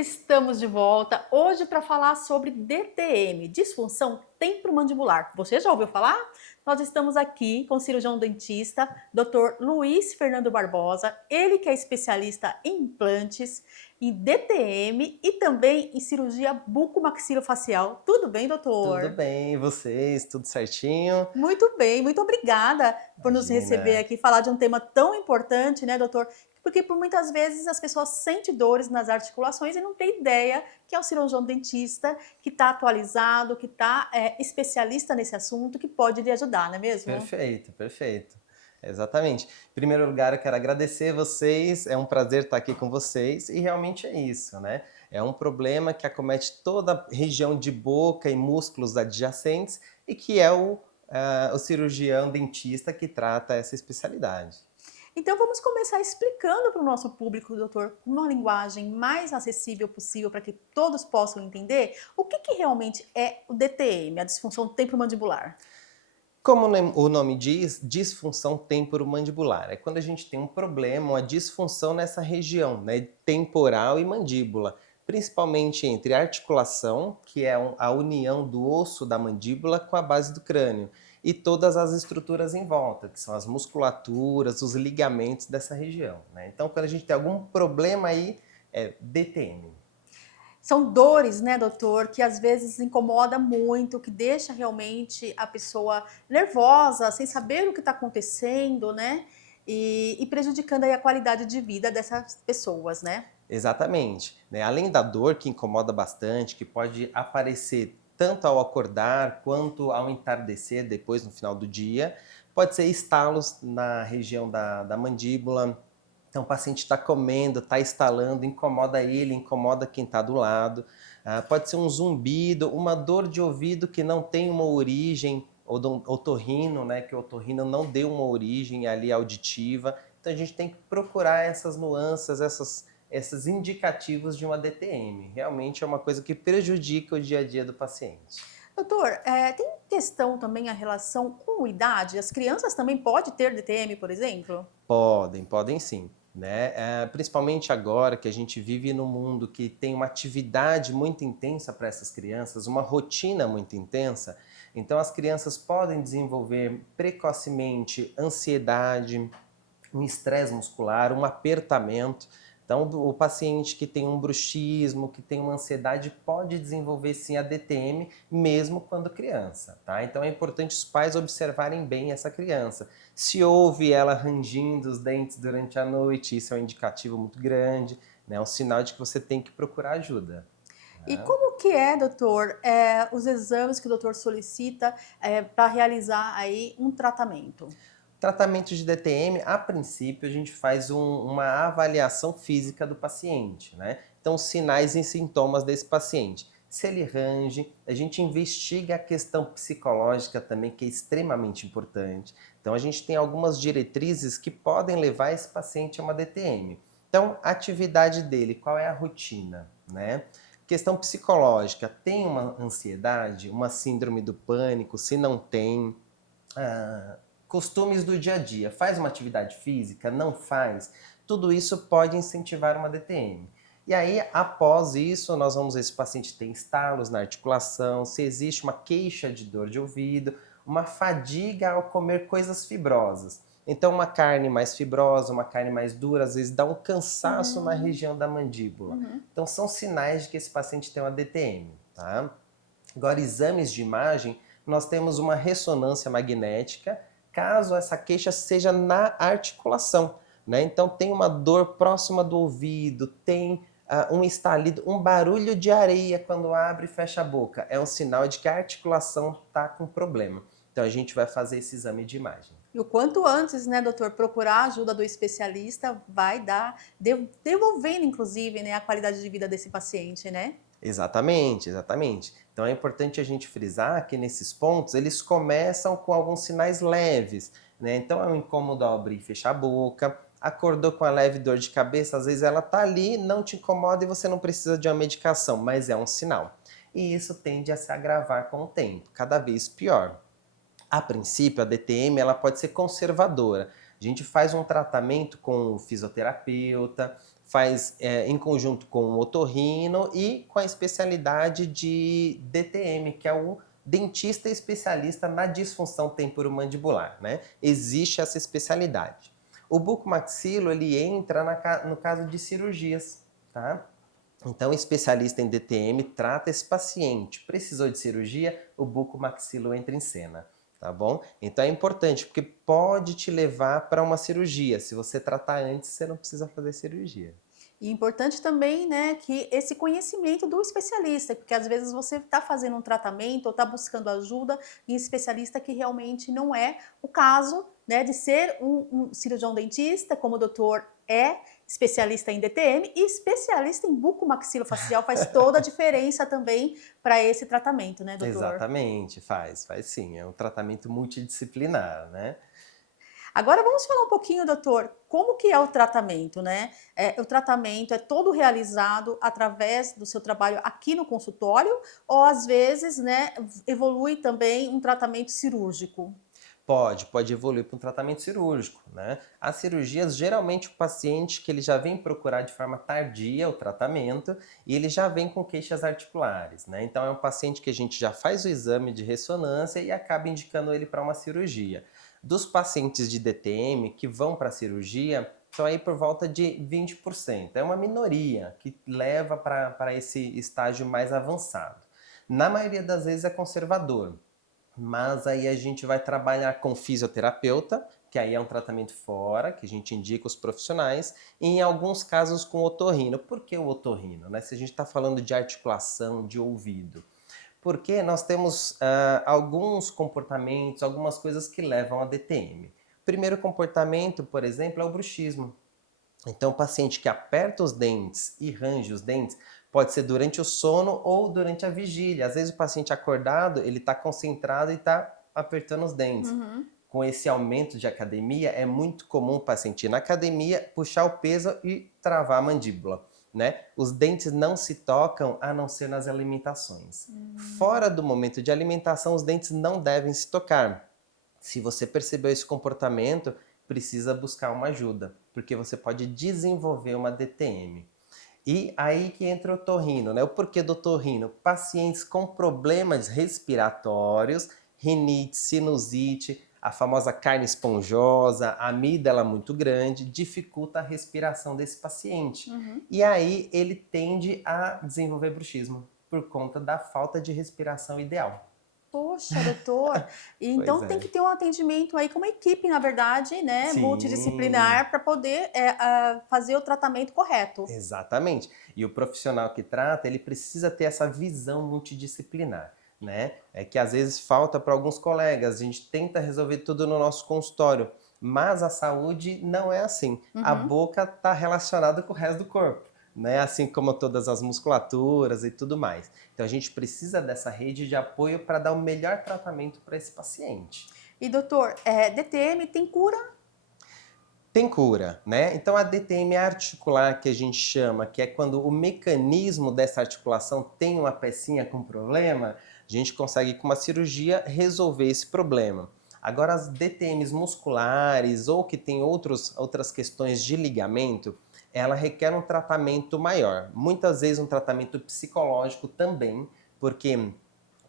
Estamos de volta hoje para falar sobre DTM, disfunção temporomandibular. Você já ouviu falar? Nós estamos aqui com o cirurgião dentista, Dr. Luiz Fernando Barbosa, ele que é especialista em implantes, em DTM e também em cirurgia bucomaxilofacial. Tudo bem, Tudo doutor? bem, e vocês? Tudo certinho? Muito bem, muito obrigada por nos receber Imagina. aqui, falar de um tema tão importante, né, doutor? Porque por muitas vezes as pessoas sentem dores nas articulações e não tem ideia que é o cirurgião dentista que está atualizado, que está especialista nesse assunto, que pode lhe ajudar, não é mesmo? Perfeito, perfeito. Exatamente. Em primeiro lugar, eu quero agradecer vocês, é um prazer estar aqui com vocês e realmente é isso, né? É um problema que acomete toda a região de boca e músculos adjacentes e que é o cirurgião dentista que trata essa especialidade. Então vamos começar explicando para o nosso público, doutor, com uma linguagem mais acessível possível para que todos possam entender o que realmente é o DTM, a disfunção temporomandibular. Como o nome diz, disfunção temporomandibular. É quando a gente tem um problema, uma disfunção nessa região, né, temporal e mandíbula, principalmente entre a articulação, que é a união do osso da mandíbula com a base do crânio, e todas as estruturas em volta, que são as musculaturas, os ligamentos dessa região, né? Então, quando a gente tem algum problema aí, é DTM. São dores, né, doutor, que às vezes incomoda muito, que deixa realmente a pessoa nervosa, sem saber o que está acontecendo, né? E prejudicando aí a qualidade de vida dessas pessoas, né? Exatamente, né, além da dor que incomoda bastante, que pode aparecer tanto ao acordar quanto ao entardecer, depois no final do dia, pode ser estalos na região da mandíbula. Então o paciente está comendo, está estalando, incomoda ele, incomoda quem está do lado. Pode ser um zumbido, uma dor de ouvido que não tem uma origem, otorrino, né, que o otorrino não deu uma origem ali auditiva. Então a gente tem que procurar essas nuances, esses indicativos de uma DTM. Realmente é uma coisa que prejudica o dia a dia do paciente. Doutor, tem questão também a relação com idade? As crianças também podem ter DTM, por exemplo? Podem sim. Né? Principalmente agora que a gente vive num mundo que tem uma atividade muito intensa para essas crianças, uma rotina muito intensa, então as crianças podem desenvolver precocemente ansiedade, um estresse muscular, um apertamento. Então, o paciente que tem um bruxismo, que tem uma ansiedade, pode desenvolver sim a DTM, mesmo quando criança, tá? Então é importante os pais observarem bem essa criança. Se ouve ela rangindo os dentes durante a noite, isso é um indicativo muito grande, né? É um sinal de que você tem que procurar ajuda. E Né? como que é, doutor, os exames que o doutor solicita para realizar aí um tratamento? Tratamento de DTM, a princípio, a gente faz uma avaliação física do paciente, né? Então, sinais e sintomas desse paciente. Se ele range, a gente investiga a questão psicológica também, que é extremamente importante. Então, a gente tem algumas diretrizes que podem levar esse paciente a uma DTM. Então, a atividade dele, qual é a rotina, né? Questão psicológica, tem uma ansiedade, uma síndrome do pânico? Se não tem, ah, costumes do dia a dia, faz uma atividade física, não faz, tudo isso pode incentivar uma DTM. E aí, após isso, nós vamos ver se o paciente tem estalos na articulação, se existe uma queixa de dor de ouvido, uma fadiga ao comer coisas fibrosas. Então, uma carne mais fibrosa, uma carne mais dura, às vezes dá um cansaço na Hum, região da mandíbula. uhum. Então, são sinais de que esse paciente tem uma DTM, tá? Agora, exames de imagem, nós temos uma ressonância magnética, caso essa queixa seja na articulação, né? Então, tem uma dor próxima do ouvido, tem um estalido, um barulho de areia quando abre e fecha a boca. É um sinal de que a articulação está com problema. Então, a gente vai fazer esse exame de imagem. E o quanto antes, né, doutor, procurar a ajuda do especialista vai dar, devolvendo, inclusive, né, a qualidade de vida desse paciente, né? Exatamente, exatamente. Então é importante a gente frisar que nesses pontos eles começam com alguns sinais leves, né? Então é um incômodo ao abrir e fechar a boca, acordou com a leve dor de cabeça, às vezes ela tá ali, não te incomoda e você não precisa de uma medicação, mas é um sinal. E isso tende a se agravar com o tempo, cada vez pior. A princípio, a DTM ela pode ser conservadora. A gente faz um tratamento com o fisioterapeuta, faz em conjunto com o otorrino e com a especialidade de DTM, que é o dentista especialista na disfunção temporomandibular, né? Existe essa especialidade. O bucomaxilo, ele entra no caso de cirurgias, tá? Então, o especialista em DTM trata esse paciente. Precisou de cirurgia, o bucomaxilo entra em cena, tá bom? Então é importante, porque pode te levar para uma cirurgia. Se você tratar antes, você não precisa fazer cirurgia. E importante também, né, que esse conhecimento do especialista, porque às vezes você está fazendo um tratamento ou está buscando ajuda em especialista que realmente não é o caso, né, de ser um cirurgião dentista, como o doutor é especialista em DTM e especialista em bucomaxilofacial, faz toda a diferença também para esse tratamento, né, doutor? Exatamente, faz sim. É um tratamento multidisciplinar, né? Agora vamos falar um pouquinho, doutor, como que é o tratamento, né? O tratamento é todo realizado através do seu trabalho aqui no consultório ou às vezes, né, evolui também um tratamento cirúrgico? Pode evoluir para um tratamento cirúrgico, né? As cirurgias, geralmente o paciente que ele já vem procurar de forma tardia o tratamento e ele já vem com queixas articulares, né? Então é um paciente que a gente já faz o exame de ressonância e acaba indicando ele para uma cirurgia. Dos pacientes de DTM que vão para a cirurgia, são aí por volta de 20%. É uma minoria que leva para esse estágio mais avançado. Na maioria das vezes é conservador. Mas aí a gente vai trabalhar com fisioterapeuta, que aí é um tratamento fora, que a gente indica os profissionais, e em alguns casos com otorrino. Por que o otorrino, né? Se a gente está falando de articulação, de ouvido. Porque nós temos alguns comportamentos, algumas coisas que levam a DTM. O primeiro comportamento, por exemplo, é o bruxismo. Então, o paciente que aperta os dentes e range os dentes pode ser durante o sono ou durante a vigília. Às vezes o paciente acordado, ele está concentrado e está apertando os dentes. Uhum. Com esse aumento de academia, é muito comum o paciente ir na academia, puxar o peso e travar a mandíbula, né? Os dentes não se tocam a não ser nas alimentações. Fora do momento de alimentação, os dentes não devem se tocar. Se você percebeu esse comportamento, precisa buscar uma ajuda, porque você pode desenvolver uma DTM. E aí que entra o otorrino, né? O porquê do otorrino? Pacientes com problemas respiratórios, rinite, sinusite, a famosa carne esponjosa, a amígdala muito grande, dificulta a respiração desse paciente. Uhum. E aí ele tende a desenvolver bruxismo, por conta da falta de respiração ideal. Poxa, doutor, e Pois então tem é. que ter um atendimento aí com uma equipe, na verdade, né, Sim, multidisciplinar para poder fazer o tratamento correto. exatamente. E o profissional que trata, ele precisa ter essa visão multidisciplinar, né? É que às vezes falta para alguns colegas, a gente tenta resolver tudo no nosso consultório, mas a saúde não é assim. A Uhum. boca está relacionada com o resto do corpo, né? Assim como todas as musculaturas e tudo mais. Então a gente precisa dessa rede de apoio para dar o melhor tratamento para esse paciente. E doutor, DTM tem cura? Tem cura, né? Então a DTM articular que a gente chama, que é quando o mecanismo dessa articulação tem uma pecinha com problema, a gente consegue com uma cirurgia resolver esse problema. Agora as DTMs musculares ou que tem outras questões de ligamento, ela requer um tratamento maior. Muitas vezes um tratamento psicológico também, porque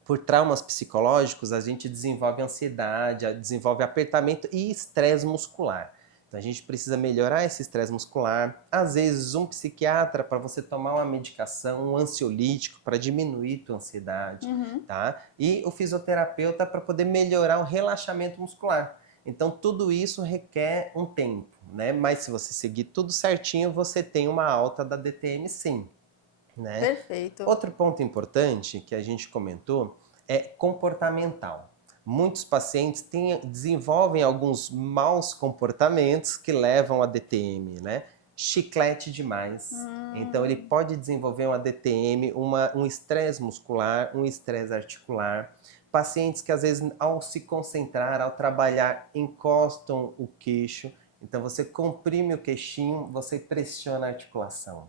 por traumas psicológicos a gente desenvolve ansiedade, desenvolve apertamento e estresse muscular. Então a gente precisa melhorar esse estresse muscular. Às vezes um psiquiatra para você tomar uma medicação, um ansiolítico para diminuir tua ansiedade, Uhum. tá? E o fisioterapeuta para poder melhorar o relaxamento muscular. Então tudo isso requer um tempo, né? Mas se você seguir tudo certinho, você tem uma alta da DTM sim, né? Perfeito. Outro ponto importante que a gente comentou é comportamental. Muitos pacientes desenvolvem alguns maus comportamentos que levam a DTM, né? Chiclete demais. Então ele Hum. pode desenvolver uma DTM, um estresse muscular, um estresse articular. Pacientes que às vezes ao se concentrar, ao trabalhar, encostam o queixo. Então você comprime o queixinho, você pressiona a articulação,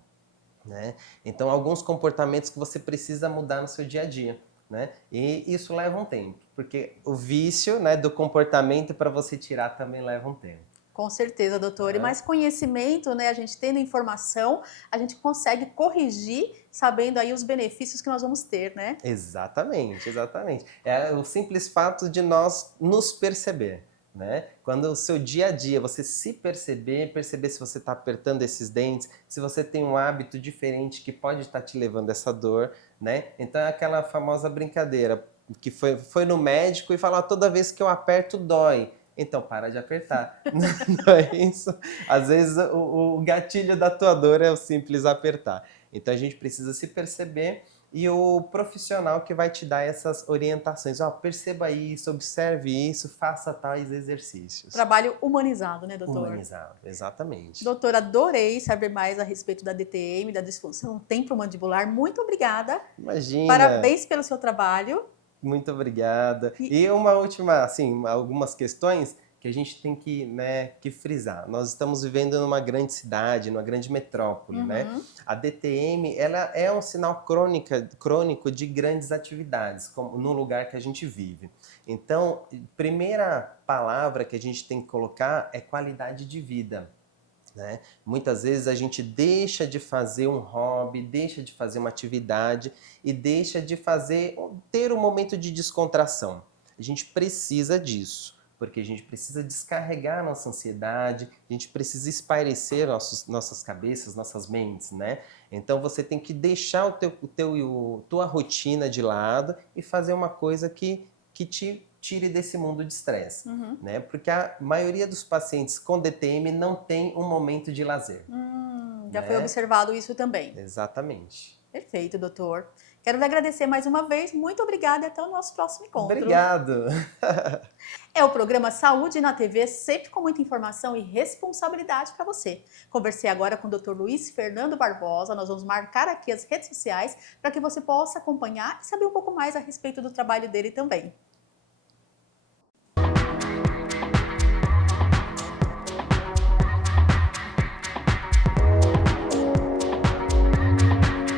né? Então, alguns comportamentos que você precisa mudar no seu dia a dia, né? E isso leva um tempo, porque o vício, né, do comportamento para você tirar também leva um tempo. Com certeza, doutor. E Né? mais conhecimento, né? A gente tendo informação, a gente consegue corrigir, sabendo aí os benefícios que nós vamos ter, né? Exatamente, exatamente. É o simples fato de nós nos perceber, né? Quando o seu dia a dia você se perceber, perceber se você está apertando esses dentes, se você tem um hábito diferente que pode estar te levando a essa dor, né? Então é aquela famosa brincadeira que foi no médico e falou: "Ah, toda vez que eu aperto dói". Então para de apertar. Não é isso? Às vezes o gatilho da tua dor é o simples apertar. Então a gente precisa se perceber e o profissional que vai te dar essas orientações. Ó, perceba isso, observe isso, faça tais exercícios. Trabalho humanizado, né, doutor? Humanizado, exatamente. Doutor, adorei saber mais a respeito da DTM, da disfunção temporomandibular. Muito obrigada. Imagina, Parabéns pelo seu trabalho. muito obrigada. E, E uma última, assim, algumas questões que a gente tem que, né, que frisar. Nós estamos vivendo numa grande cidade, numa grande metrópole, né? uhum, A DTM, ela é um sinal crônico de grandes atividades, como no lugar que a gente vive. Então, primeira palavra que a gente tem que colocar é qualidade de vida. Né? Muitas vezes a gente deixa de fazer um hobby, deixa de fazer uma atividade e deixa de ter um momento de descontração. A gente precisa disso, porque a gente precisa descarregar nossa ansiedade, a gente precisa espairecer nossas cabeças, nossas mentes, né? Então você tem que deixar tua rotina de lado e fazer uma coisa que te tire desse mundo de estresse. uhum. Né? Porque a maioria dos pacientes com DTM não tem um momento de lazer. Já foi Né? observado isso também. Exatamente. Perfeito, doutor. Quero lhe agradecer mais uma vez. Muito obrigada e até o nosso próximo encontro. Obrigado! É o programa Saúde na TV, sempre com muita informação e responsabilidade para você. Conversei agora com o Dr. Luiz Fernando Barbosa. Nós vamos marcar aqui as redes sociais para que você possa acompanhar e saber um pouco mais a respeito do trabalho dele também.